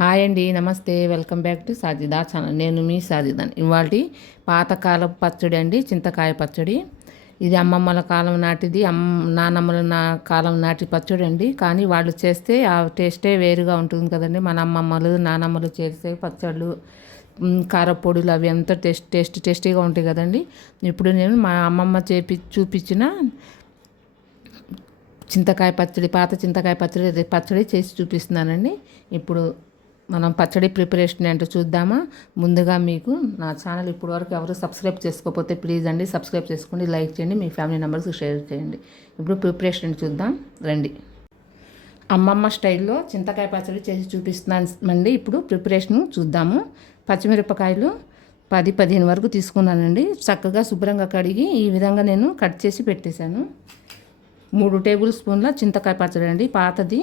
Hi అండి, నమస్తే. Welcome back to Sajida channel. నేను మీ సాజిదాని. ఇవాళ పాతకాలపు పచ్చడి అండి, చింతకాయ పచ్చడి. ఇది అమ్మమ్మల కాలం నాటిది, నానమ్మల కాలం నాటి పచ్చడి అండి. కానీ వాళ్ళు చేస్తే ఆ టేస్టే వేరుగా ఉంటుంది కదండి. మన అమ్మమ్మలు నానమ్మలు చేసే పచ్చళ్ళు, కారపొడులు అవి ఎంత టేస్టీగా ఉంటాయి కదండి. ఇప్పుడు నేను మా అమ్మమ్మ చూపించిన చింతకాయ పచ్చడి, పాత చింతకాయ పచ్చడి చేసి చూపిస్తున్నానండి. ఇప్పుడు మనం పచ్చడి ప్రిపరేషన్ ఏంటో చూద్దామా. ముందుగా మీకు నా ఛానల్ ఇప్పుడు వరకు ఎవరు సబ్స్క్రైబ్ చేసుకోకపోతే ప్లీజ్ అండి సబ్స్క్రైబ్ చేసుకోండి, లైక్ చేయండి, మీ ఫ్యామిలీ మెంబర్స్కి షేర్ చేయండి. ఇప్పుడు ప్రిపరేషన్ చూద్దాం రండి. అమ్మమ్మ స్టైల్లో చింతకాయ పచ్చడి చేసి చూపిస్తున్నానండి. ఇప్పుడు ప్రిపరేషన్ చూద్దాము. పచ్చిమిరపకాయలు 10-15 వరకు తీసుకున్నానండి. చక్కగా శుభ్రంగా కడిగి ఈ విధంగా నేను కట్ చేసి పెట్టేశాను. 3 టేబుల్ స్పూన్ల చింతకాయ పచ్చడి అండి, పాతది,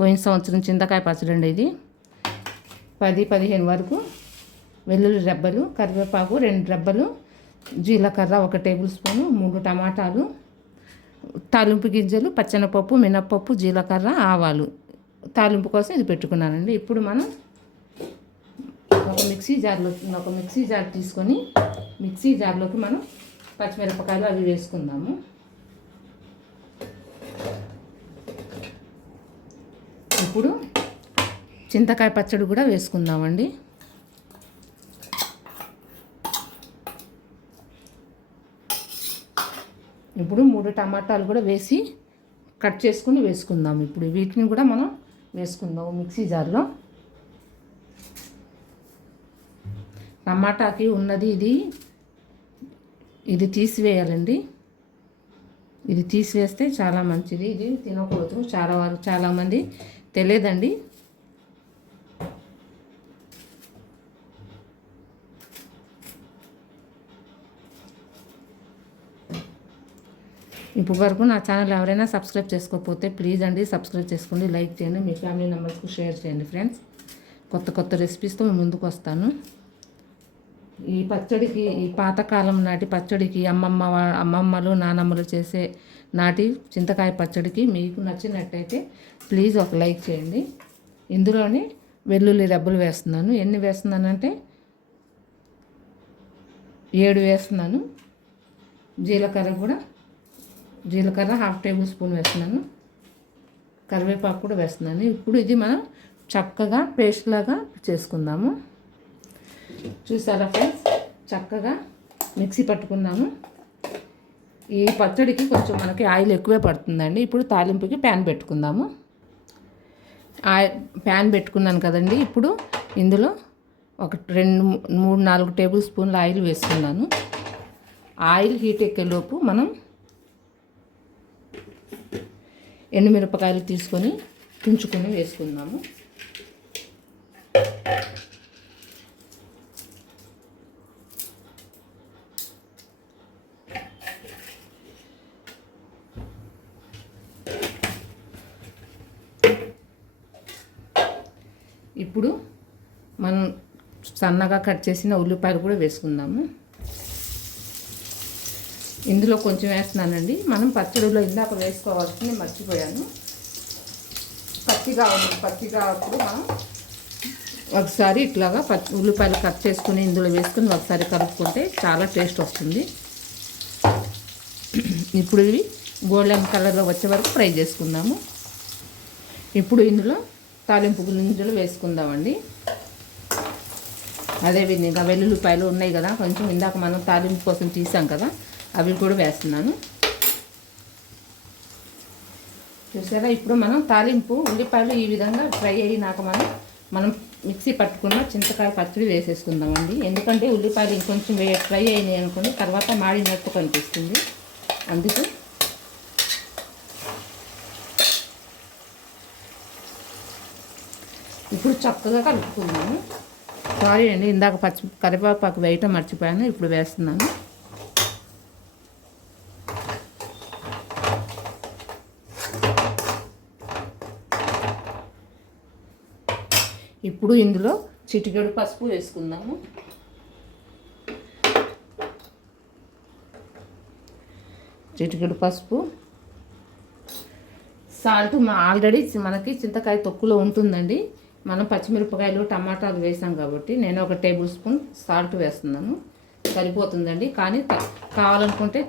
పోయిన సంవత్సరం చింతకాయ పచ్చడి అండి ఇది. 10-15 వరకు వెల్లుల్లి రెబ్బలు, కరివేపాకు 2 రెబ్బలు, జీలకర్ర 1 టేబుల్ స్పూను, 3 టమాటాలు, తాలింపు గింజలు, పచ్చెనపప్పు, మినప్పప్పు, జీలకర్ర, ఆవాలు తాలింపు కోసం ఇది పెట్టుకున్నానండి. ఇప్పుడు మనం ఒక మిక్సీ జార్ తీసుకొని మిక్సీ జార్లోకి మనం పచ్చిమిరపకాయలు అవి వేసుకుందాము. ఇప్పుడు చింతకాయ పచ్చడి కూడా వేసుకుందామండి. ఇప్పుడు 3 టమాటాలు కూడా వేసి కట్ చేసుకుని వేసుకుందాము. ఇప్పుడు వీటిని కూడా మనం వేసుకుందాము మిక్సీ జార్లో. టమాటాకి ఉన్నది ఇది తీసివేయాలండి. ఇది తీసివేస్తే చాలా మంచిది. ఇది తినకూడదు, చాలామంది తెలియదండి. ఇప్పుడు వరకు నా ఛానల్ ఎవరైనా సబ్స్క్రైబ్ చేసుకోకపోతే ప్లీజ్ అండి సబ్స్క్రైబ్ చేసుకోండి, లైక్ చేయండి, మీ ఫ్యామిలీ మెంబర్స్కి షేర్ చేయండి ఫ్రెండ్స్. కొత్త రెసిపీస్తో ముందుకు వస్తాను. ఈ పచ్చడికి, ఈ పాతకాలం నాటి పచ్చడికి, అమ్మమ్మలు నానమ్మలు చేసే నాటి చింతకాయ పచ్చడికి మీకు నచ్చినట్టయితే ప్లీజ్ ఒక లైక్ చేయండి. ఇందులోనే వెల్లుల్లి రెబ్బలు వేస్తున్నాను. ఎన్ని వేస్తున్నానంటే 7 వేస్తున్నాను. జీలకర్ర 1/2 టేబుల్ స్పూన్ వేస్తున్నాను. కరివేపాకు కూడా వేస్తున్నాను. ఇప్పుడు ఇది మనం చక్కగా పేస్ట్ లాగా చేసుకుందాము. చూసారా ఫ్రెండ్స్, చక్కగా మిక్సీ పట్టుకున్నాము. ఈ పచ్చడికి కొంచెం మనకి ఆయిల్ ఎక్కువే పడుతుందండి. ఇప్పుడు తాలింపుకి ప్యాన్ పెట్టుకుందాము. ప్యాన్ పెట్టుకున్నాను కదండి. ఇప్పుడు ఇందులో 2-3-4 టేబుల్ స్పూన్ల ఆయిల్ వేసుకున్నాను. ఆయిల్ హీట్ ఎక్కేలోపు మనం ఎండుమిరపకాయలు తీసుకొని తుంచుకొని వేసుకుందాము. ఇప్పుడు మనం సన్నగా కట్ చేసిన ఉల్లిపాయలు కూడా వేసుకుందాము. ఇందులో కొంచెం వేస్తున్నానండి. మనం పచ్చడిలో ఇందాక వేసుకోవాల్సింది మర్చిపోయాను. పచ్చిగా అప్పుడు మనం ఒకసారి ఇట్లాగా ఉల్లిపాయలు కట్ చేసుకుని ఇందులో వేసుకుని ఒకసారి కలుపుకుంటే చాలా టేస్ట్ వస్తుంది. ఇప్పుడు ఇవి గోల్డెన్ కలర్లో వచ్చే వరకు ఫ్రై చేసుకుందాము. ఇప్పుడు ఇందులో తాలింపు గింజలు వేసుకుందామండి. అదేవిధంగా వెల్లుల్లిపాయలు ఉన్నాయి కదా, కొంచెం ఇందాక మనం తాలింపు కోసం తీసాం కదా, అవి కూడా వేస్తున్నాను. చూసారా, ఇప్పుడు మనం తాలింపు ఉల్లిపాయలు ఈ విధంగా ఫ్రై అయినాక మనం మిక్సీ పట్టుకున్న చింతకాయ పచ్చడి వేసేసుకుందామండి. ఎందుకంటే ఉల్లిపాయలు ఇంకొంచెం ఫ్రై అయినాయి అనుకోండి తర్వాత మాడినట్టు కనిపిస్తుంది. అందుకు ఇప్పుడు చక్కగా కలుపుకుందాము. సారీ అండి, ఇందాక కరివేపాకు వేయటం మర్చిపోయాను, ఇప్పుడు వేస్తున్నాను. ఇప్పుడు ఇందులో చిటికెడు పసుపు వేసుకుందాము. చిటికెడు పసుపు, సాల్ట్ ఆల్రెడీ మనకి చింతకాయ తొక్కులో ఉంటుందండి. మనం పచ్చిమిరపకాయలు టమాటాలు వేసాం కాబట్టి నేను 1 టేబుల్ స్పూన్ సాల్ట్ వేస్తున్నాను. సరిపోతుందండి. కానీ కావాలనుకుంటే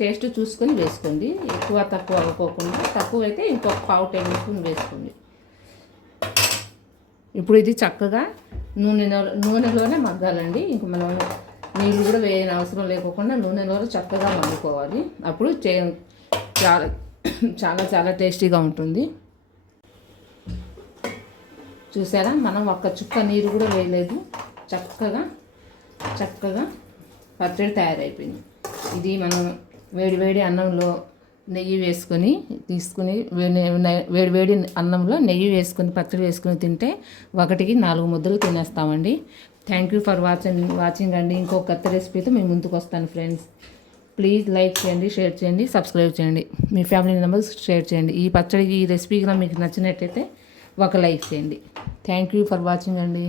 టేస్ట్ చూసుకొని వేసుకోండి. ఎక్కువ తక్కువ అవ్వకోకుండా, తక్కువైతే ఇంకొక 1/2 టేబుల్ స్పూన్ వేసుకోండి. ఇప్పుడు ఇది చక్కగా నూనెలోనే మగ్గాలండి. ఇంక మనం నీళ్ళు కూడా వేయని అవసరం లేకుండా నూనెలో చక్కగా మగ్గుకోవాలి. అప్పుడు చాలా చాలా చాలా టేస్టీగా ఉంటుంది. చూసారా, మనం ఒక్క చుక్క నీరు కూడా వేయలేదు. చక్కగా పచ్చడి తయారైపోయింది. ఇది మనం వేడి అన్నంలో నెయ్యి వేసుకొని వేడి అన్నంలో నెయ్యి వేసుకొని పచ్చడి వేసుకొని తింటే 1కి 4 ముద్దలు తినేస్తామండి. థ్యాంక్ యూ ఫర్ వాచింగ్ అండి. ఇంకో కొత్త రెసిపీతో మేము ముందుకు వస్తాను ఫ్రెండ్స్. ప్లీజ్ లైక్ చేయండి, షేర్ చేయండి, సబ్స్క్రైబ్ చేయండి, మీ ఫ్యామిలీ మెంబర్స్ షేర్ చేయండి. ఈ పచ్చడి ఈ రెసిపీ మీకు నచ్చినట్టయితే ఒక లైక్ చేయండి. థ్యాంక్ యూ ఫర్ వాచింగ్ అండి.